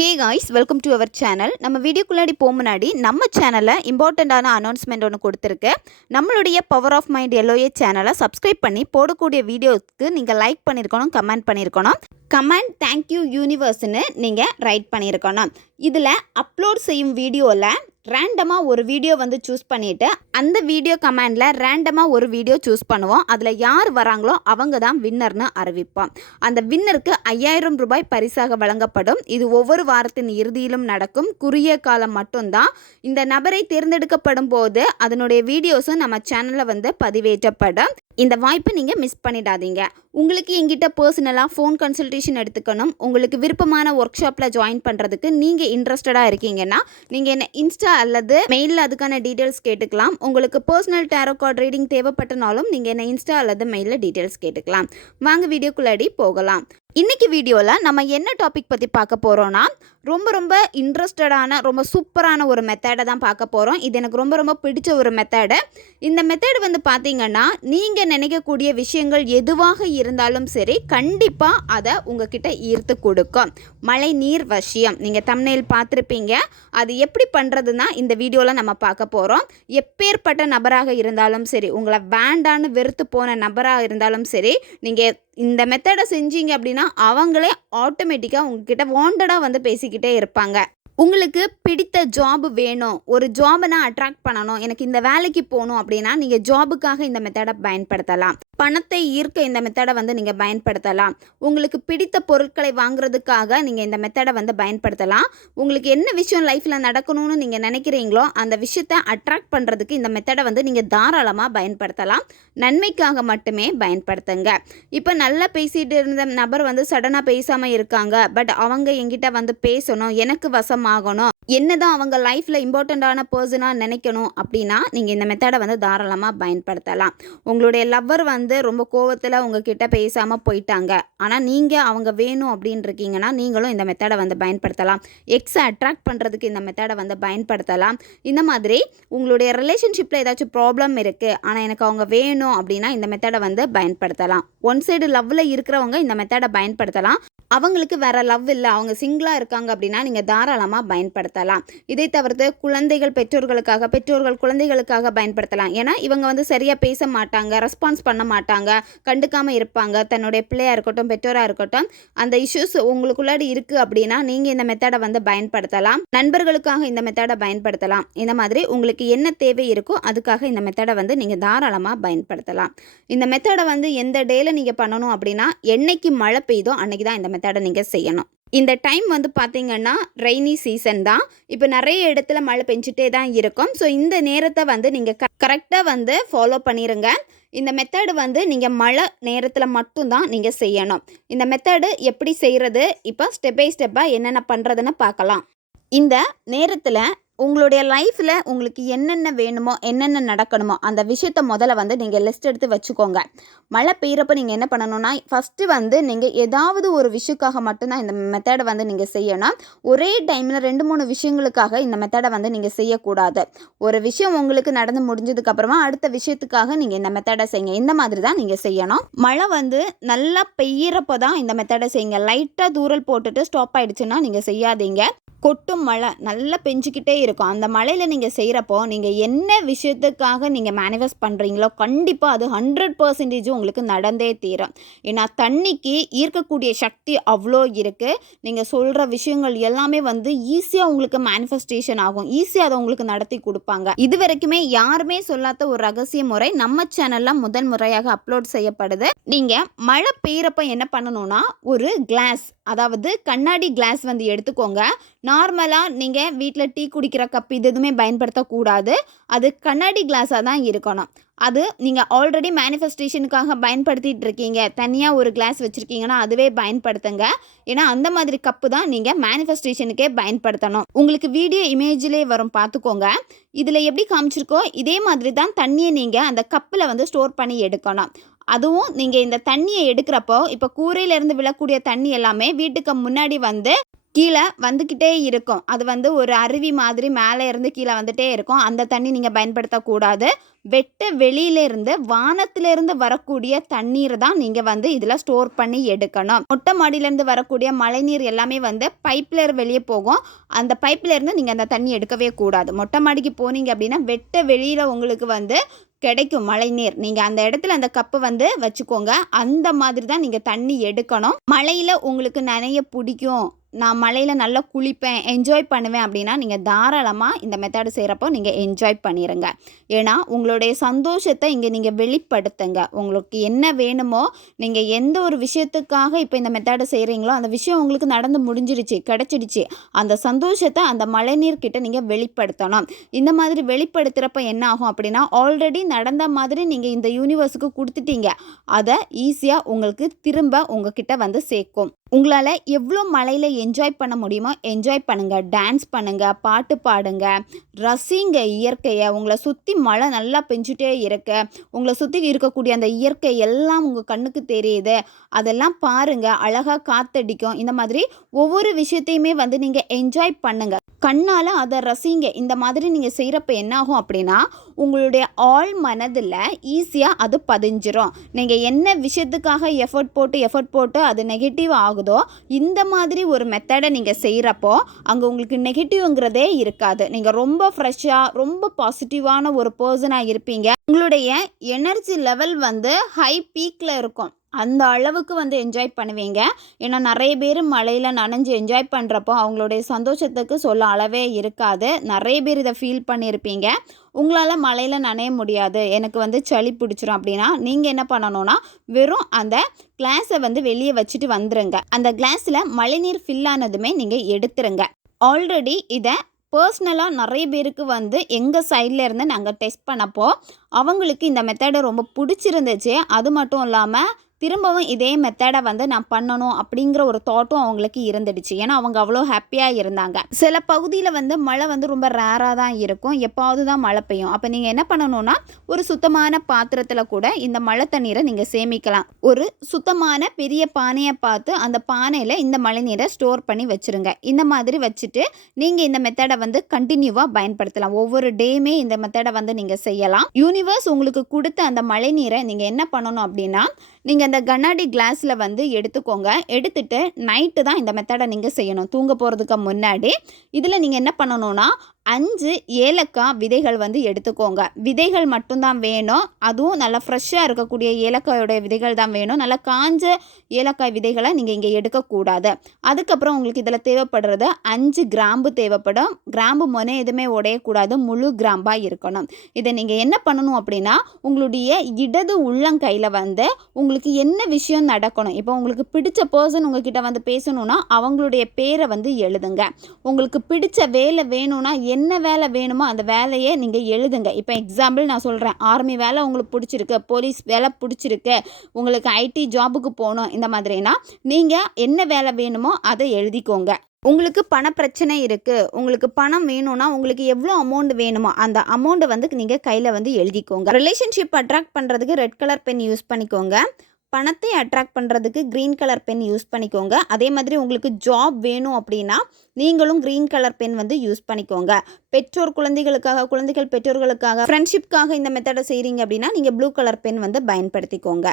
Hey guys welcome to our channel நம்ம வீடியோக்குள்ளாடி போக முன்னாடி நம்ம சேனலில் இம்பார்ட்டண்ட்டான அனௌன்ஸ்மெண்ட் ஒன்று கொடுத்துருக்கு. நம்மளுடைய பவர் ஆஃப் மைண்ட் எல்லோஏ சேனலை சப்ஸ்கிரைப் பண்ணி போடக்கூடிய வீடியோஸ்க்கு நீங்கள் லைக் பண்ணியிருக்கணும் கமெண்ட் பண்ணியிருக்கணும் கமெண்ட் தேங்க்யூ யூனிவர்ஸ்னு நீங்கள் ரைட் பண்ணியிருக்கணும் இதில் அப்லோட் செய்யும் வீடியோவில் ரேண்டமாக ஒரு வீடியோ வந்து சூஸ் பண்ணிவிட்டு அந்த வீடியோ கமெண்டில் ரேண்டமாக ஒரு வீடியோ சூஸ் பண்ணுவோம். அதில் யார் வராங்களோ அவங்க தான் வின்னர்னு அறிவிப்போம். அந்த வின்னருக்கு ஐயாயிரம் ரூபாய் பரிசாக வழங்கப்படும். இது ஒவ்வொரு வாரத்தின் இறுதியிலும் நடக்கும். குறுகிய காலம் மட்டும்தான். இந்த நபரை தேர்ந்தெடுக்கப்படும் போது அதனுடைய வீடியோஸும் நம்ம சேனலில் வந்து பதிவேற்றப்படும். இந்த வாய்ப்பை நீங்கள் மிஸ் பண்ணிடாதீங்க. உங்களுக்கு எங்கிட்ட பர்சனலாக ஃபோன் கன்சல்டேஷன் எடுத்துக்கணும். உங்களுக்கு விருப்பமான ஒர்க் ஷாப்பில் ஜாயின் பண்ணுறதுக்கு நீங்கள் இன்ட்ரெஸ்டடாக இருக்கீங்கன்னா நீங்கள் என்ன இன்ஸ்டா அல்லது மெயிலில் அதுக்கான டீட்டெயில்ஸ் கேட்டுக்கலாம். உங்களுக்கு பர்சனல் டேரோ கார்டு ரீடிங் தேவைப்பட்டனாலும் நீங்கள் என்ன இன்ஸ்டா அல்லது மெயிலில் டீட்டெயில்ஸ் கேட்டுக்கலாம். வாங்க வீடியோக்குள்ளாடி போகலாம். இன்னைக்கு வீடியோவில் நம்ம என்ன டாபிக் பற்றி பார்க்க போகிறோன்னா ரொம்ப ரொம்ப இன்ட்ரெஸ்டடான ரொம்ப சூப்பரான ஒரு மெத்தடை தான் பார்க்க போகிறோம் இது எனக்கு ரொம்ப ரொம்ப பிடிச்ச ஒரு மெத்தடு இந்த மெத்தடு வந்து பார்த்திங்கன்னா நீங்கள் நினைக்கக்கூடிய விஷயங்கள் எதுவாக இருந்தாலும் சரி கண்டிப்பாக அதை உங்ககிட்ட ஈர்த்து கொடுக்கும். மழை நீர் வசியம். நீங்கள் தமிழில் பார்த்துருப்பீங்க. அது எப்படி பண்ணுறதுன்னா இந்த வீடியோவில் நம்ம பார்க்க போகிறோம் எப்பேற்பட்ட நபராக இருந்தாலும் சரி உங்களை வேண்டான்னு வெறுத்து போன நபராக இருந்தாலும் சரி நீங்கள் இந்த மெத்தடை செஞ்சீங்க அப்படின்னா அவங்களே ஆட்டோமேட்டிக்காக உங்ககிட்ட வாண்டடாக வந்து பேசிக்கிட்டே இருப்பாங்க. உங்களுக்கு பிடித்த ஜாப் வேணும். ஒரு ஜாபை நான் அட்ராக்ட் பண்ணணும். எனக்கு இந்த வேலைக்கு போகணும் அப்படின்னா நீங்கள் ஜாபுக்காக இந்த மெத்தடை பயன்படுத்தலாம். பணத்தை ஈர்க்க இந்த மெத்தடை வந்து நீங்கள் பயன்படுத்தலாம். உங்களுக்கு பிடித்த பொருட்களை வாங்குறதுக்காக நீங்கள் இந்த மெத்தடை வந்து பயன்படுத்தலாம். உங்களுக்கு என்ன விஷயம் லைஃப்பில் நடக்கணும்னு நீங்கள் நினைக்கிறீங்களோ அந்த விஷயத்தை அட்ராக்ட் பண்ணுறதுக்கு இந்த மெத்தடை வந்து நீங்கள் தாராளமாக பயன்படுத்தலாம். நன்மைக்காக மட்டுமே பயன்படுத்துங்க. இப்போ நல்லா பேசிகிட்டு இருந்த நபர் வந்து சடனாக பேசாமல் இருக்காங்க. பட் அவங்க எங்கிட்ட வந்து பேசணும். எனக்கு வசமாக ஆகணும். என்னதான் அவங்க லைஃப்பில் இம்பார்ட்டண்ட்டான பர்சனாக நினைக்கணும் அப்படின்னா நீங்கள் இந்த மெத்தடை வந்து தாராளமாக பயன்படுத்தலாம். உங்களுடைய லவ்வர் வந்து ரொம்ப கோவத்தில் உங்ககிட்ட பேசாமல் போயிட்டாங்க. ஆனால் நீங்கள் அவங்க வேணும் அப்படின்னு இருக்கீங்கன்னா நீங்களும் இந்த மெத்தடை வந்து பயன்படுத்தலாம். எக்ஸை அட்ராக்ட் பண்ணுறதுக்கு இந்த மெத்தடை வந்து பயன்படுத்தலாம். இந்த மாதிரி உங்களுடைய ரிலேஷன்ஷிப்பில் ஏதாச்சும் ப்ராப்ளம் இருக்குது ஆனால் எனக்கு அவங்க வேணும் அப்படின்னா இந்த மெத்தடை வந்து பயன்படுத்தலாம். ஒன் சைடு லவ்வில் இருக்கிறவங்க இந்த மெத்தடை பயன்படுத்தலாம். அவங்களுக்கு வேறு லவ் இல்லை. அவங்க சிங்கிளாக இருக்காங்க அப்படின்னா நீங்கள் தாராளமாக பயன்படுத்தலாம். இதை தவிர்த்து குழந்தைகள் பெற்றோர்களுக்காக பெற்றோர்கள் குழந்தைகளுக்காக பயன்படுத்தலாம். ஏன்னா இவங்க வந்து சரியாக பேச மாட்டாங்க ரெஸ்பான்ஸ் பண்ண மாட்டாங்க கண்டுக்காமல் இருப்பாங்க. தன்னுடைய பிள்ளையாக இருக்கட்டும் பெற்றோராக இருக்கட்டும் அந்த இஷ்யூஸ் உங்களுக்குள்ளாடி இருக்குது அப்படின்னா நீங்கள் இந்த மெத்தடை வந்து பயன்படுத்தலாம். நண்பர்களுக்காக இந்த மெத்தடை பயன்படுத்தலாம். இந்த மாதிரி உங்களுக்கு என்ன தேவை இருக்கோ அதுக்காக இந்த மெத்தடை வந்து நீங்கள் தாராளமாக பயன்படுத்தலாம். இந்த மெத்தடை வந்து எந்த டேயில் நீங்கள் பண்ணணும் அப்படின்னா என்னைக்கு மழை பெய்தோ அன்னைக்கு தான் இந்த மெத்தடை மெத்தடை நீங்கள் செய்யணும். இந்த டைம் வந்து பார்த்தீங்கன்னா ரெய்னி சீசன் தான். இப்போ நிறைய இடத்துல மழை பெஞ்சிட்டே தான் இருக்கும். ஸோ இந்த நேரத்தை வந்து நீங்கள் க கரெக்டாக வந்து ஃபாலோ பண்ணிடுங்க இந்த மெத்தடு வந்து நீங்கள் மழை நேரத்தில் மட்டும்தான் நீங்கள் செய்யணும். இந்த மெத்தடு எப்படி செய்கிறது இப்போ ஸ்டெப் பை ஸ்டெப்பாக என்னென்ன பண்ணுறதுன்னு பார்க்கலாம். இந்த நேரத்தில் உங்களுடைய லைஃப்பில் உங்களுக்கு என்னென்ன வேணுமோ என்னென்ன நடக்கணுமோ அந்த விஷயத்த முதல்ல வந்து நீங்கள் லிஸ்ட் எடுத்து வச்சுக்கோங்க. மழை பெய்கிறப்ப நீங்கள் என்ன பண்ணணும்னா ஃபஸ்ட்டு வந்து நீங்கள் ஏதாவது ஒரு விஷயக்காக மட்டும்தான் இந்த மெத்தடை வந்து நீங்கள் செய்யணும். ஒரே டைமில் ரெண்டு மூணு விஷயங்களுக்காக இந்த மெத்தடை வந்து நீங்கள் செய்யக்கூடாது. ஒரு விஷயம் உங்களுக்கு நடந்து முடிஞ்சதுக்கப்புறமா அடுத்த விஷயத்துக்காக நீங்கள் இந்த மெத்தடை செய்யுங்க. இந்த மாதிரி தான் நீங்கள் செய்யணும். மழை வந்து நல்லா பெய்யிறப்போ தான் இந்த மெத்தடை செய்யுங்க. லைட்டாக தூரல் போட்டுட்டு ஸ்டாப் ஆகிடுச்சுன்னா நீங்கள் செய்யாதீங்க. கொட்டும் மழை நல்லா பெஞ்சிக்கிட்டே இருக்கும். அந்த மழையில் நீங்கள் செய்கிறப்போ நீங்கள் என்ன விஷயத்துக்காக நீங்கள் மேனிஃபெஸ்ட் பண்ணுறீங்களோ கண்டிப்பாக அது ஹண்ட்ரட் பர்சன்டேஜ் உங்களுக்கு நடந்தே தீரும். ஏன்னா தண்ணிக்கு ஈர்க்கக்கூடிய சக்தி அவ்வளோ இருக்குது நீங்கள் சொல்கிற விஷயங்கள் எல்லாமே வந்து ஈஸியாக உங்களுக்கு மேனிஃபெஸ்டேஷன் ஆகும். ஈஸியாக அதை உங்களுக்கு நடத்தி கொடுப்பாங்க. இது வரைக்குமே யாருமே சொல்லாத ஒரு ரகசிய முறை நம்ம சேனலில் முதல் முறையாக அப்லோட் செய்யப்படுது. நீங்கள் மழை பெய்கிறப்ப என்ன பண்ணணும்னா ஒரு கிளாஸ் அதாவது கண்ணாடி கிளாஸ் வந்து எடுத்துக்கோங்க. நார்மலாக நீங்கள் வீட்டில் டீ குடிக்கிற கப் இது எதுவுமே பயன்படுத்தக்கூடாது. அது கண்ணாடி கிளாஸாக தான் இருக்கணும். அது நீங்கள் ஆல்ரெடி மேனிஃபெஸ்டேஷனுக்காக பயன்படுத்திகிட்டு இருக்கீங்க. தனியாக ஒரு கிளாஸ் வச்சுருக்கீங்கன்னா அதுவே பயன்படுத்துங்க. ஏன்னா அந்த மாதிரி கப்பு தான் நீங்கள் மேனிஃபெஸ்டேஷனுக்கே பயன்படுத்தணும். உங்களுக்கு வீடியோ இமேஜிலே வரும் பார்த்துக்கோங்க இதில் எப்படி காமிச்சிருக்கோ இதே மாதிரி தான் தண்ணியை நீங்கள் அந்த கப்பில் வந்து ஸ்டோர் பண்ணி எடுக்கணும். அதுவும் நீங்கள் இந்த தண்ணியை எடுக்கிறப்போ இப்போ கூரையிலேருந்து விழக்கூடிய தண்ணி எல்லாமே வீட்டுக்கு முன்னாடி வந்து கீழே வந்துக்கிட்டே இருக்கும். அது வந்து ஒரு அருவி மாதிரி மேலே இருந்து கீழே வந்துகிட்டே இருக்கும். அந்த தண்ணி நீங்கள் பயன்படுத்தக்கூடாது. வெட்ட வெளியிலேருந்து வானத்திலேருந்து வரக்கூடிய தண்ணீர் தான் நீங்கள் வந்து இதில் ஸ்டோர் பண்ணி எடுக்கணும். மொட்டை மாடியிலேருந்து வரக்கூடிய மழைநீர் எல்லாமே வந்து பைப்பில் வெளியே போகும். அந்த பைப்பிலேருந்து நீங்கள் அந்த தண்ணி எடுக்கவே கூடாது. மொட்டை மாடிக்கு போனீங்க அப்படின்னா வெட்ட வெளியில் உங்களுக்கு வந்து கிடைக்கும் மழைநீர். நீங்கள் அந்த இடத்துல அந்த கப்பு வந்து வச்சுக்கோங்க. அந்த மாதிரி தான் நீங்கள் தண்ணி எடுக்கணும். மழையில் உங்களுக்கு நனைய பிடிக்கும். நான் மழையில் நல்லா குளிப்பேன் என்ஜாய் பண்ணுவேன் அப்படின்னா நீங்கள் தாராளமாக இந்த மெத்தடு செய்கிறப்போ நீங்கள் என்ஜாய் பண்ணிடுங்க ஏன்னா உங்களுடைய சந்தோஷத்தை இங்கே நீங்கள் வெளிப்படுத்துங்க. உங்களுக்கு என்ன வேணுமோ நீங்கள் எந்த ஒரு விஷயத்துக்காக இப்போ இந்த மெத்தடு செய்கிறீங்களோ அந்த விஷயம் உங்களுக்கு நடந்து முடிஞ்சிடுச்சு கிடச்சிடுச்சு. அந்த சந்தோஷத்தை அந்த மழைநீர் கிட்ட நீங்கள் வெளிப்படுத்தணும். இந்த மாதிரி வெளிப்படுத்துகிறப்ப என்ன ஆகும் அப்படின்னா ஆல்ரெடி நடந்த மாதிரி நீங்கள் இந்த யூனிவர்ஸுக்கு கொடுத்துட்டீங்க. அதை ஈஸியாக உங்களுக்கு திரும்ப உங்ககிட்ட வந்து சேர்க்கும். உங்களால் எவ்வளோ மழையில் என்ஜாய் பண்ண முடியுமோ என்ஜாய் பண்ணுங்கள் டான்ஸ் பண்ணுங்கள் பாட்டு பாடுங்க. ரசிங்க இயற்கையை. உங்களை சுற்றி மழை நல்லா பெஞ்சிட்டே இருக்க. உங்களை சுற்றி இருக்கக்கூடிய அந்த இயற்கை எல்லாம் உங்கள் கண்ணுக்கு தெரியுது. அதெல்லாம் பாருங்கள் அழகாக காத்தடிக்கும். இந்த மாதிரி ஒவ்வொரு விஷயத்தையுமே வந்து நீங்கள் என்ஜாய் பண்ணுங்கள் கண்ணால் அதை ரசிங்க. இந்த மாதிரி நீங்கள் செய்கிறப்ப என்னாகும் அப்படின்னா உங்களுடைய ஆள் மனதில் ஈஸியாக அது பதிஞ்சிரும். நீங்கள் என்ன விஷயத்துக்காக எஃபர்ட் போட்டு எஃபர்ட் போட்டு அது நெகட்டிவ் ஆகுதோ இந்த மாதிரி ஒரு மெத்தடை நீங்கள் செய்கிறப்போ அங்கே உங்களுக்கு நெகட்டிவ்ங்கிறதே இருக்காது. நீங்கள் ரொம்ப ஃப்ரெஷ்ஷாக ரொம்ப பாசிட்டிவான ஒரு பர்சனாக இருப்பீங்க. உங்களுடைய எனர்ஜி லெவல் வந்து ஹை பீக்கில் இருக்கும். அந்த அளவுக்கு வந்து என்ஜாய் பண்ணுவீங்க. ஏன்னா நிறைய பேர் மழையில் நனைஞ்சு என்ஜாய் பண்ணுறப்போ அவங்களுடைய சந்தோஷத்துக்கு சொல்ல அளவே இருக்காது. நிறைய பேர் இதை ஃபீல் பண்ணியிருப்பீங்க உங்களால் மழையில் நனைய முடியாது. எனக்கு வந்து சளி பிடிச்சிரும் அப்படின்னா நீங்கள் என்ன பண்ணணும்னா வெறும் அந்த கிளாஸை வந்து வெளியே வச்சுட்டு வந்துருங்க. அந்த கிளாஸில் மழைநீர் ஃபில் ஆனதுமே நீங்கள் எடுத்துருங்க. ஆல்ரெடி இதை பர்சனலாக நிறைய பேருக்கு வந்து எங்கள் சைடில் இருந்து நாங்கள் டெஸ்ட் பண்ணப்போ அவங்களுக்கு இந்த மெத்தடை ரொம்ப பிடிச்சிருந்துச்சு. அது மட்டும் இல்லாமல் திரும்பவும் இதே மெத்தடை வந்து நான் பண்ணணும் அப்படிங்கிற ஒரு தாட்டும் அவங்களுக்கு இருந்துடுச்சு. ஏன்னா அவங்க அவ்வளோ ஹாப்பியாக இருந்தாங்க. சில பகுதியில் வந்து மழை வந்து ரொம்ப ரேராக தான் இருக்கும். எப்பாவது தான் மழை பெய்யும். அப்போ நீங்கள் என்ன பண்ணணும்னா ஒரு சுத்தமான பாத்திரத்தில் கூட இந்த மழை தண்ணீரை நீங்கள் சேமிக்கலாம். ஒரு சுத்தமான பெரிய பானையை பார்த்து அந்த பானையில் இந்த மழை நீரை ஸ்டோர் பண்ணி வச்சுருங்க. இந்த மாதிரி வச்சுட்டு நீங்கள் இந்த மெத்தடை வந்து கண்டினியூவாக பயன்படுத்தலாம். ஒவ்வொரு டேயுமே இந்த மெத்தடை வந்து நீங்கள் செய்யலாம். யூனிவர்ஸ் உங்களுக்கு கொடுத்த அந்த மழை நீரை நீங்கள் என்ன பண்ணணும் அப்படின்னா நீங்கள் இந்த கண்ணாடி கிளாஸில் வந்து எடுத்துக்கோங்க. எடுத்துட்டு நைட்டு தான் இந்த மெத்தடை நீங்கள் செய்யணும். தூங்க போகிறதுக்கு முன்னாடி. இதில் நீங்கள் என்ன பண்ணணும்னா அஞ்சு ஏலக்காய் விதைகள் வந்து எடுத்துக்கோங்க. விதைகள் மட்டும்தான் வேணும். அதுவும் நல்லா ஃப்ரெஷ்ஷாக இருக்கக்கூடிய ஏலக்காயோடைய விதைகள் தான் வேணும். நல்லா காஞ்ச ஏலக்காய் விதைகளை நீங்கள் இங்கே எடுக்கக்கூடாது. அதுக்கப்புறம் உங்களுக்கு இதில் தேவைப்படுறது அஞ்சு கிராம்பு தேவைப்படும். கிராம்பு முனை எதுவுமே உடையக்கூடாது. முழு கிராம்பாக இருக்கணும். இதை நீங்கள் என்ன பண்ணணும் அப்படின்னா உங்களுடைய இடது உள்ளங்கையில் வந்து உங்களுக்கு என்ன விஷயம் நடக்கணும்? இப்போ உங்களுக்கு பிடிச்ச பர்சன் உங்ககிட்ட வந்து பேசணும்னா அவங்களுடைய பேரை வந்து எழுதுங்க. உங்களுக்கு பிடிச்ச வேலை வேணும்னா என்ன வேலை வேணுமோ அந்த வேலையை நீங்கள் எழுதுங்க. இப்போ எக்ஸாம்பிள் நான் சொல்கிறேன் ஆர்மி வேலை உங்களுக்கு பிடிச்சிருக்கு போலீஸ் வேலை பிடிச்சிருக்கு உங்களுக்கு ஐடி ஜாபுக்கு போகணும் இந்த மாதிரினா நீங்கள் என்ன வேலை வேணுமோ அதை எழுதிக்கோங்க. உங்களுக்கு பண பிரச்சனை இருக்குது உங்களுக்கு பணம் வேணும்னா உங்களுக்கு எவ்வளோ அமௌண்ட் வேணுமோ அந்த அமௌண்ட்டை வந்து நீங்கள் கையில் வந்து எழுதிக்கோங்க. ரிலேஷன்ஷிப் அட்ராக்ட் பண்ணுறதுக்கு ரெட் கலர் பென் யூஸ் பண்ணிக்கோங்க. பணத்தை அட்ராக்ட் பண்ணுறதுக்கு க்ரீன் கலர் பென் யூஸ் பண்ணிக்கோங்க. அதே மாதிரி உங்களுக்கு ஜாப் வேணும் அப்படின்னா நீங்களும் க்ரீன் கலர் பென் வந்து யூஸ் பண்ணிக்கோங்க. பெற்றோர் குழந்தைகளுக்காக குழந்தைகள் பெற்றோர்களுக்காக ஃப்ரெண்ட்ஷிப்காக இந்த மெத்தடை செய்கிறீங்க அப்படின்னா நீங்கள் ப்ளூ கலர் பென் வந்து பயன்படுத்திக்கோங்க.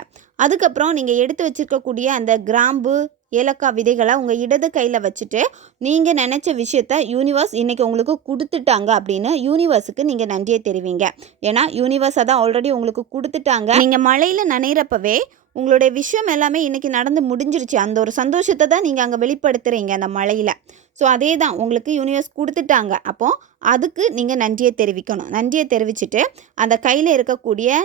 அதுக்கப்புறம் நீங்கள் எடுத்து வச்சுருக்கக்கூடிய அந்த கிராம்பு ஏலக்காய் விதைகளை உங்கள் இடது கையில் வச்சுட்டு நீங்கள் நினச்ச விஷயத்த யூனிவர்ஸ் இன்றைக்கி உங்களுக்கு கொடுத்துட்டாங்க அப்படின்னு யூனிவர்ஸுக்கு நீங்கள் நன்றியை தெரிவிங்க. ஏன்னா யூனிவர்ஸ் அதான் ஆல்ரெடி உங்களுக்கு கொடுத்துட்டாங்க. நீங்கள் மழையில் நனைகிறப்பவே உங்களுடைய விஷயம் எல்லாமே இன்றைக்கி நடந்து முடிஞ்சிருச்சு. அந்த ஒரு சந்தோஷத்தை தான் நீங்கள் அங்கே வெளிப்படுத்துகிறீங்க அந்த மழையில். ஸோ அதே தான் உங்களுக்கு யூனிவர்ஸ் கொடுத்துட்டாங்க. அப்போது அதுக்கு நீங்கள் நன்றியை தெரிவிக்கணும். நன்றியை தெரிவிச்சுட்டு அந்த கையில் இருக்கக்கூடிய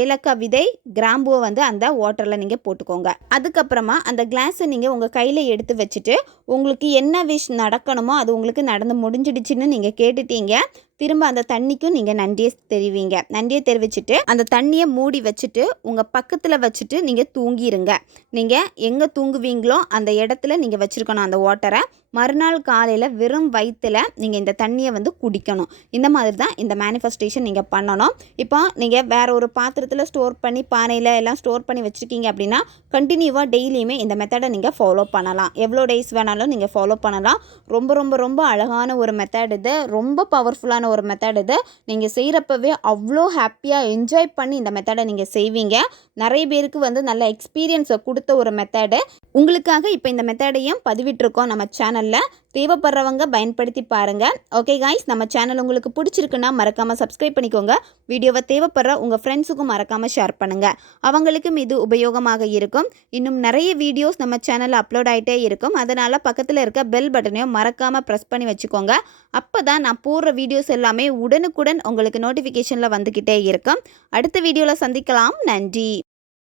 ஏலக்காய் விதை கிராம்புவை வந்து அந்த வாட்டரில் நீங்கள் போட்டுக்கோங்க. அதுக்கப்புறமா அந்த கிளாஸை நீங்கள் உங்கள் கையில் எடுத்து வச்சுட்டு உங்களுக்கு என்ன விஷ் நடக்கணுமோ அது உங்களுக்கு நடந்து முடிஞ்சிடுச்சுன்னு நீங்கள் கேட்டுட்டீங்க. திரும்ப அந்த தண்ணிக்கும் நீங்கள் நன்றியை தெரிவிங்க. நன்றியை தெரிவிச்சுட்டு அந்த தண்ணியை மூடி வச்சுட்டு உங்கள் பக்கத்தில் வச்சுட்டு நீங்கள் தூங்கிடுங்க நீங்கள் எங்கே தூங்குவீங்களோ அந்த இடத்துல நீங்கள் வச்சுருக்கணும் அந்த வாட்டரை மறுநாள் காலையில் வெறும் வயிற்றில் நீங்கள் இந்த தண்ணியை வந்து குடிக்கணும். இந்த மாதிரி தான் இந்த மேனிஃபெஸ்டேஷன் நீங்கள் பண்ணணும். இப்போ நீங்கள் வேறு ஒரு பாத்திரத்தில் ஸ்டோர் பண்ணி பானையில் எல்லாம் ஸ்டோர் பண்ணி வச்சுருக்கீங்க அப்படின்னா கண்டினியூவாக டெய்லியுமே இந்த மெத்தடை நீங்கள் ஃபாலோ பண்ணலாம். எவ்வளோ டேஸ் வேணாலும் நீங்கள் ஃபாலோ பண்ணலாம். ரொம்ப ரொம்ப ரொம்ப அழகான ஒரு மெத்தட் இது. ரொம்ப பவர்ஃபுல்லான ஒரு மெத்தட் இது. நீங்கள் செய்கிறப்பவே அவ்வளோ ஹாப்பியாக என்ஜாய் பண்ணி இந்த மெத்தடை நீங்கள் செய்வீங்க. நிறைய பேருக்கு வந்து நல்ல எக்ஸ்பீரியன்ஸை கொடுத்த ஒரு மெத்தடு உங்களுக்காக இப்போ இந்த மெத்தடையும் பதிவிட்டிருக்கோம் நம்ம சேனலில் தேவைப்படுறவங்க பயன்படுத்தி பாருங்கள் ஓகே காய்ஸ் நம்ம சேனல் உங்களுக்கு பிடிச்சிருக்குன்னா மறக்காமல் சப்ஸ்கிரைப் பண்ணிக்கோங்க. வீடியோவை தேவைப்படுற உங்கள் ஃப்ரெண்ட்ஸுக்கும் மறக்காமல் ஷேர் பண்ணுங்கள் அவங்களுக்கும் இது உபயோகமாக இருக்கும். இன்னும் நிறைய வீடியோஸ் நம்ம சேனலில் அப்லோட் ஆகிட்டே இருக்கும். அதனால் பக்கத்தில் இருக்க பெல் பட்டனையும் மறக்காமல் ப்ரெஸ் பண்ணி வச்சுக்கோங்க. அப்போ தான் நான் போடுற வீடியோஸ் எல்லாமே உடனுக்குடன் உங்களுக்கு நோட்டிஃபிகேஷனில் வந்துக்கிட்டே இருக்கும். அடுத்த வீடியோவில் சந்திக்கலாம். நன்றி.